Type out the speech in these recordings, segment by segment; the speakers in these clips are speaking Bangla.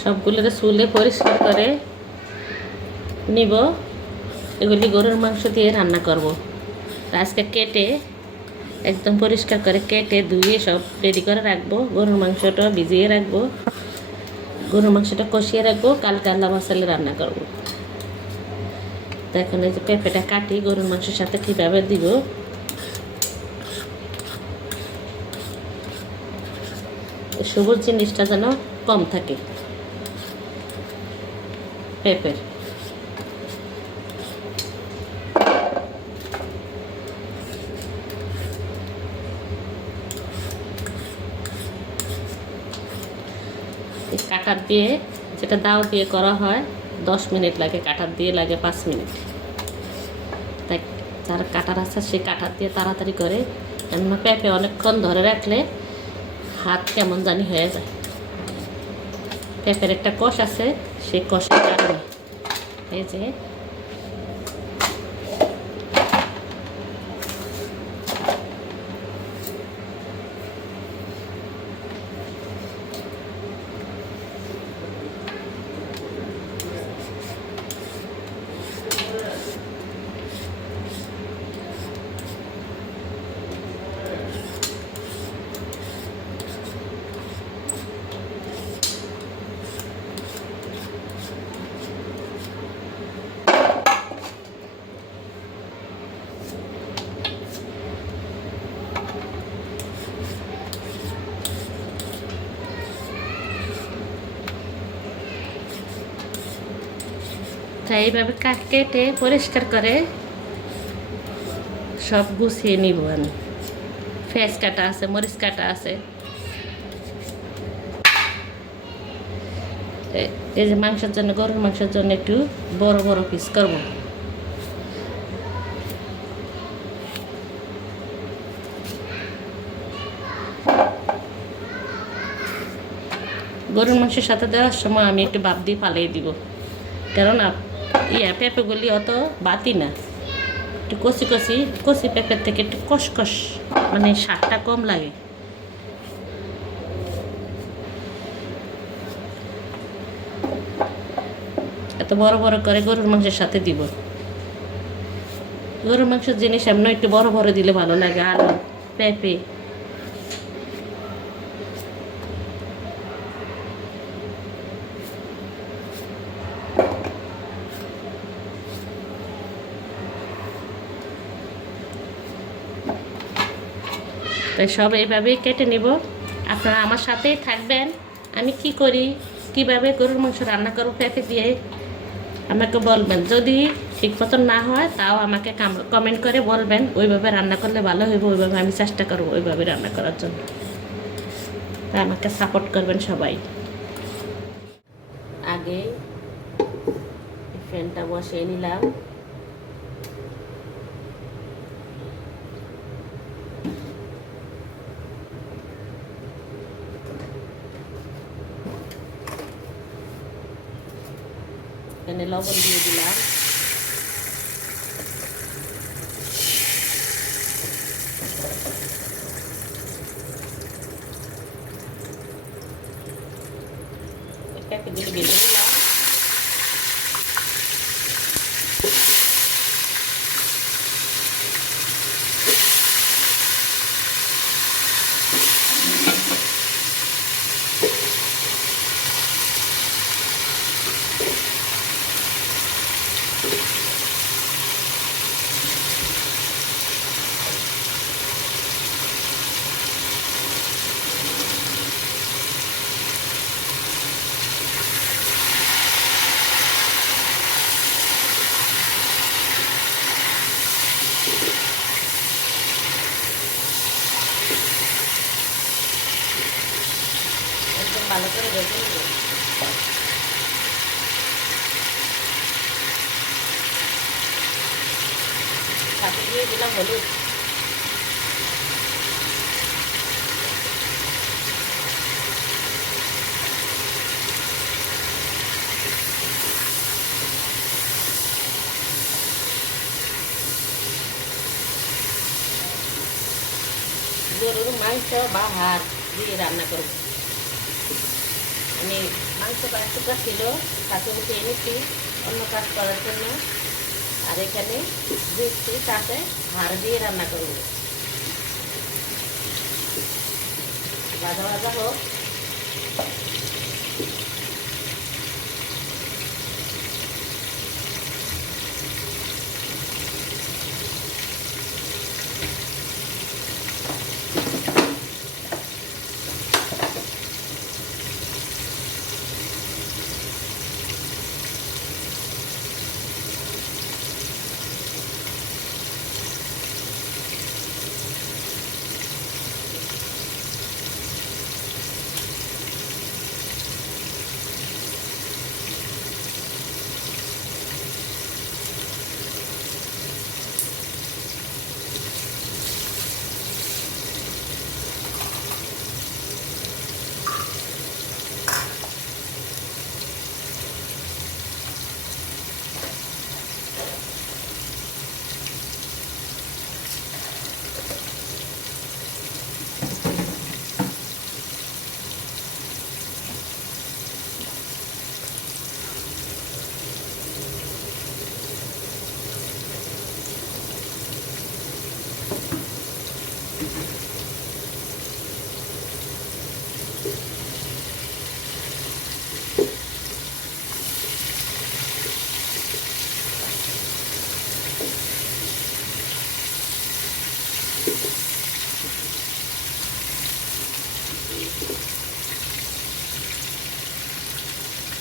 সবগুলোরে চুলে পরিষ্কার করে নিব। এগুলি গরুর মাংস দিয়ে রান্না করব। আজকে কেটে একদম পরিষ্কার করে কেটে ধুয়ে সব রেডি করে রাখবো। গরুর মাংসটা ভিজিয়ে রাখবো, গরুর মাংসটা কষিয়ে রাখবো, কালকে আল্লাহ মশালা রান্না করবো। তো এখন এই যে পেঁপেটা কাটি গরুর মাংসের সাথে কীভাবে দিব। সবুজ জিনিসটা যেন কম থাকে পেঁপের। কাটার দিয়ে যেটা দাও দিয়ে করা হয় 10 মিনিট লাগে, কাটার দিয়ে লাগে 5 মিনিট। তাই যার কাটার আছে সে কাটার দিয়ে তাড়াতাড়ি করে, কেননা পেঁপে অনেকক্ষণ ধরে রাখলে হাত কেমন জানি হয়ে যায়। পেঁপের একটা কষ আছে, সেই কষের কারণে। এই যে এইভাবে কেটে পরিষ্কার করে সব গুছিয়ে নিব আমি। পেঁয়াজ কাটা আছে, মরিচ কাটা আছে। এই যে মাংসের জন্য, গরুর মাংসের জন্য একটু বড় বড় পিস করব। গরুর মাংসের সাথে দেওয়ার সময় আমি একটু ভাপ দিয়ে পালিয়ে দিব, কেননা পেঁপেগুলি অত বাতি না, একটু কষি কষি, কষি পেঁপের থেকে একটু কষকষ, মানে স্বাদটা কম লাগে। এত বড় বড় করে গরুর মাংসের সাথে দিব। গরুর মাংসের জিনিস এমন একটু বড় বড় দিলে ভালো লাগে। আলু, পেঁপে, তাই সব এইভাবেই কেটে নেব। আপনারা আমার সাথেই থাকবেন, আমি কি করি, কিভাবে গরুর মাংস রান্না করব পেঁপে দিয়ে আমাকে বলবেন। যদি ঠিক মতন না হয় তাও আমাকে কমেন্ট করে বলবেন, ওইভাবে রান্না করলে ভালো হইব, ওইভাবে আমি চেষ্টা করব ওইভাবে রান্না করার জন্য। তাই আমাকে সাপোর্ট করবেন সবাই। আগে ফ্যানটা বসিয়ে নিলাম। এখানে লবণ দিয়ে দিলাম। পেঁপেগুলো ভেজে দিলাম। ভালো করে ভেজে নেব। সাথে দিয়ে দিলাম হলুদ। গরুর মাংস বা হাড় দিয়ে রান্না করব। আমি মাংসটা একটুটা ছিল তাকে উঠিয়ে নিচ্ছি অন্য কাজ করার জন্য। আর এখানে দিচ্ছি তাতে হাড় দিয়ে রান্না করব। ভাজা ভাজা হোক।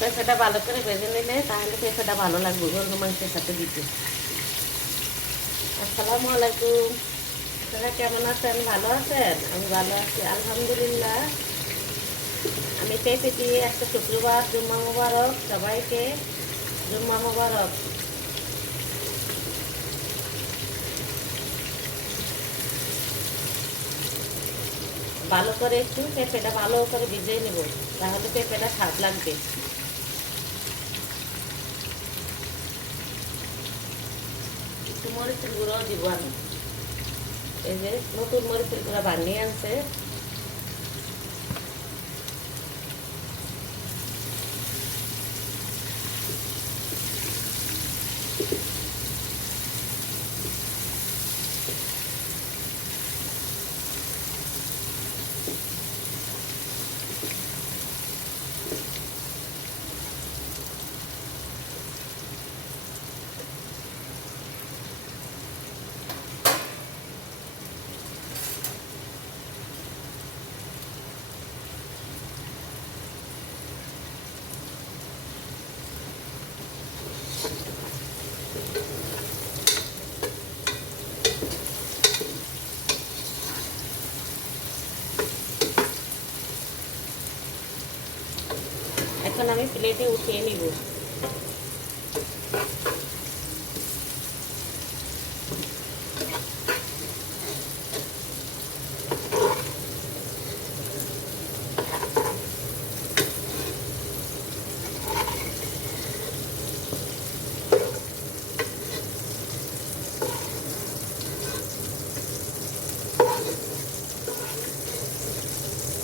পেঁপেটা ভালো করে ভেজে নিলে তাহলে পেঁপেটা ভালো লাগবে গরুর মাংসের সাথে দিতে। আসসালামু আলাইকুম, আপনারা কেমন আছেন? ভালো আছেন? আমি ভালো আছি আলহামদুলিল্লাহ। আমি পেঁপে দিয়ে একটা শুক্রবার, জুম্মা মুবারক সবাইকে, জুম্মা মুবারক। ভালো করে একটু পেঁপেটা ভালো করে ভিজিয়ে নেব, তাহলে পেঁপেটা স্বাদ লাগবে। একটু মরিচের গুঁড়ো দিব আমি। এই যে নতুন মরিচের গুঁড়া বানিয়ে আনছে। এখন আমি প্লেটে উঠিয়ে নিব।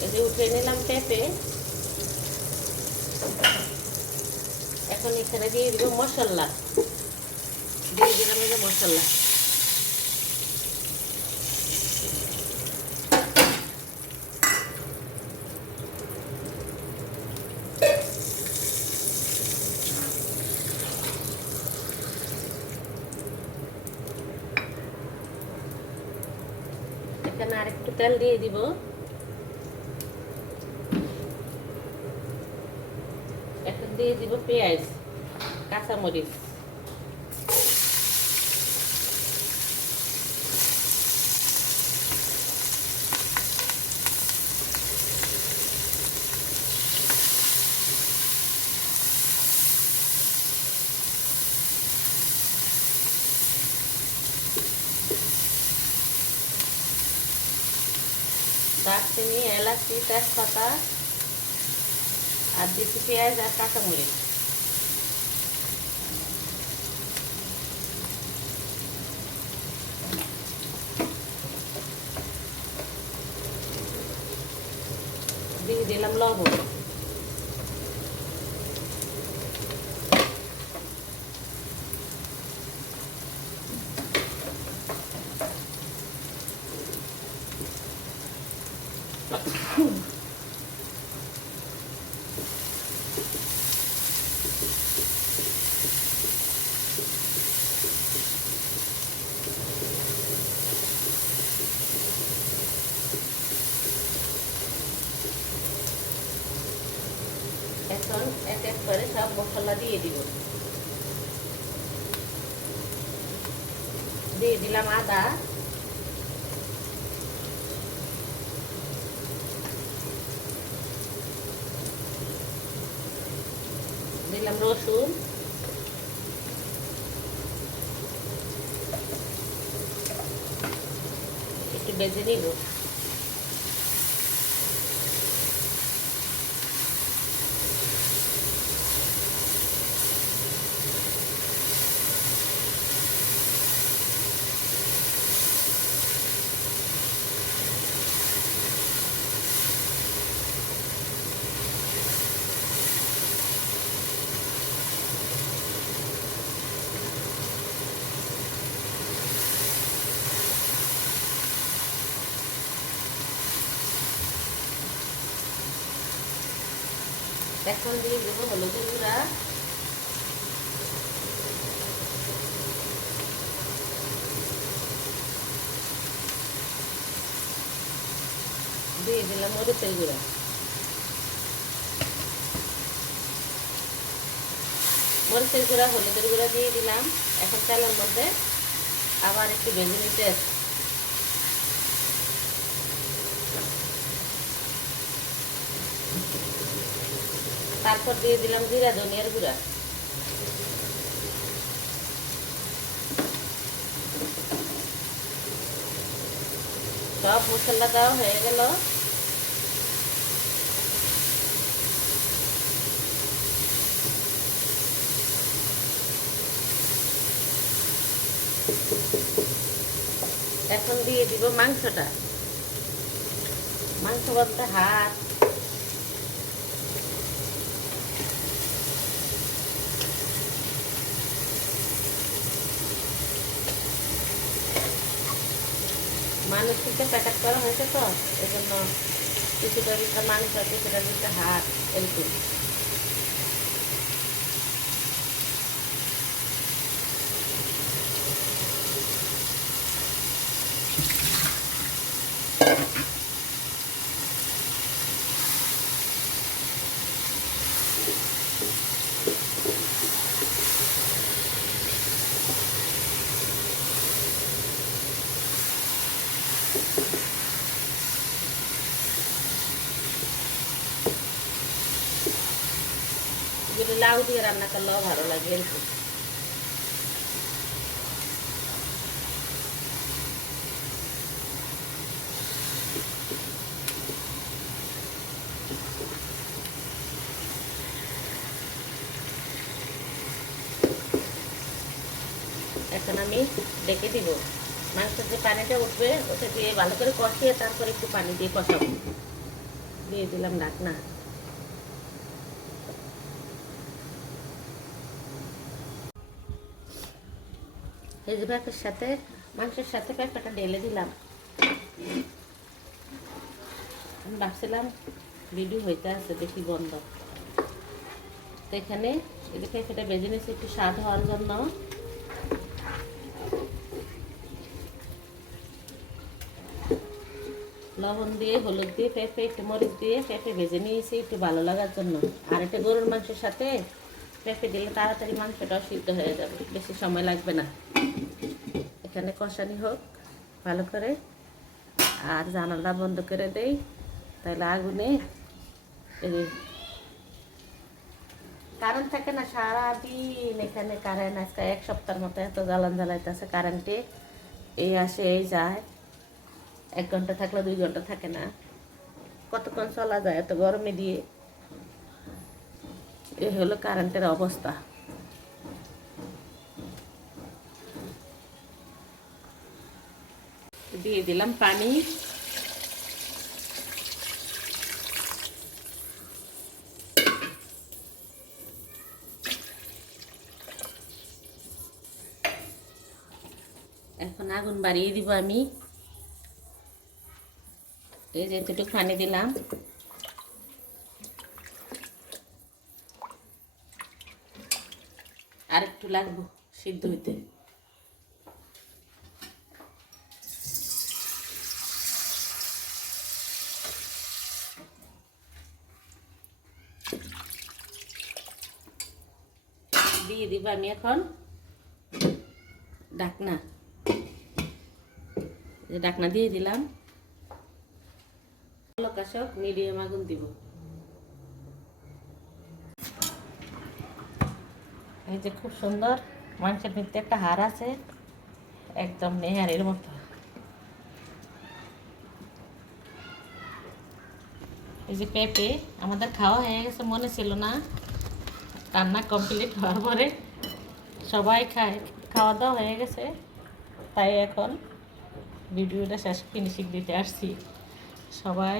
এই যে উঠিয়ে নিলাম পেঁপে। এখন এখানে দিয়ে দিব মশলা, দিয়ে দিলাম এই যে মশলা। এখানে আরেকটু তেল দিয়ে দিব। এখন দিয়ে দিব পেঁয়াজ, কাঁচামরিচ। দারচিনি, এলাচি, তেজপাতা আর দিচ্ছি পেঁয়াজ আর কাঁচামরিচ। দিয়ে দিলাম লবণ। এখন এক এক করে সব মশলা দিয়ে দিব। দিয়ে দিলাম আদা, দিলাম রসুন, একটু ভেজে নিব। এখন দিয়ে দেবো হলুদের গুঁড়া, দিয়ে দিলাম মরিচের গুঁড়া, মরিচের গুঁড়া হলুদের গুঁড়া দিয়ে দিলাম। এখন তেলের মধ্যে আবার একটু ভেজে নিতে আছে। তারপর দিয়ে দিলাম জিরা ধনিয়ার গুঁড়া, সব মশলা দেওয়া হয়ে গেল। এখন দিয়ে দিব মাংসটা, মাংস বলতে হাত, মানুষ থেকে প্যাকেট করা হয়েছে তো এই জন্য কিছুটার ভিতরে মাংস, কিছুটার ভিতরে হাত, এরকম। এগুলো লাউ দিয়ে রান্না করলেও ভালো লাগে এরকম। এখন আমি ডেকে দিব, মাংসের যে পানিটা উঠবে ওটা দিয়ে ভালো করে কষিয়ে তারপর একটু পানি দিয়ে কষাবো। দিয়ে দিলাম ঢাকনা। এই যে পেঁপের সাথে, মাংসের সাথে পেঁপেটা ঢেলে দিলাম। আমি ভাবছিলাম ভিডিও হইতে আছে, দেখি বন্ধ। তো এখানে এই যে পেঁপেটা ভেজে নিয়েছি একটু স্বাদ হওয়ার জন্য। লবণ দিয়ে, হলুদ দিয়ে, পেঁপে একটু মরিচ দিয়ে পেঁপে ভেজে নিয়েছি একটু ভালো লাগার জন্য। আর এটা গরুর মাংসের সাথে পেঁপে দিলে তাড়াতাড়ি মাংসটাও সিদ্ধ হয়ে যাবে, বেশি সময় লাগবে না। এখানে কষানি হোক ভালো করে, আর জানালা বন্ধ করে দেই, তাহলে আগুনে কারেন্ট থাকে না সারাদিন। এখানে কারেন্ট আজকে এক সপ্তাহের মতো এত জ্বালান জ্বালাইতেছে কারেন্টে, এই আসে এই যায়, 1 ঘন্টা থাকলে 2 ঘন্টা থাকে না, কতক্ষণ চলা যায় এত গরমে দিয়ে। এই হলো কারেন্টের অবস্থা। দিয়ে দিলাম পানি, এখন আগুন বাড়িয়ে দিব আমি। এই যে এতটুকু পানি দিলাম, আর একটু লাগবে সিদ্ধ হইতে। দিয়ে দিব আমি এখন ঢাকনা, ঢাকনা দিয়ে দিলাম। কাশক মিডিয়াম আগুন দিব। এই যে খুব সুন্দর মাংসের ভিতরে একটা হাড় আছে, একদম নেহারের মতো। এই যে পেঁপে আমাদের খাওয়া হয়ে গেছে, মনে ছিল না। রান্না কমপ্লিট হওয়ার পরে সবাই খায়, খাওয়া দাওয়া হয়ে গেছে, তাই এখন ভিডিওটা শেষ ফিনিশিং দিতে আসছি। সবাই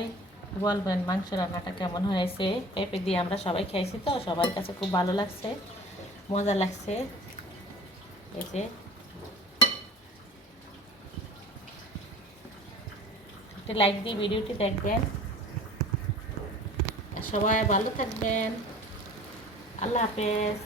বলবেন মাংস রান্নাটা কেমন হয়েছে। পেঁপে দিয়ে আমরা সবাই খাইছি, তো সবার কাছে খুব ভালো লাগছে, মজা লাগছে। এই যে একটি লাইক দিয়ে ভিডিওটি দেখবেন। সবাই ভালো থাকবেন। আল্লাহ হাফেজ।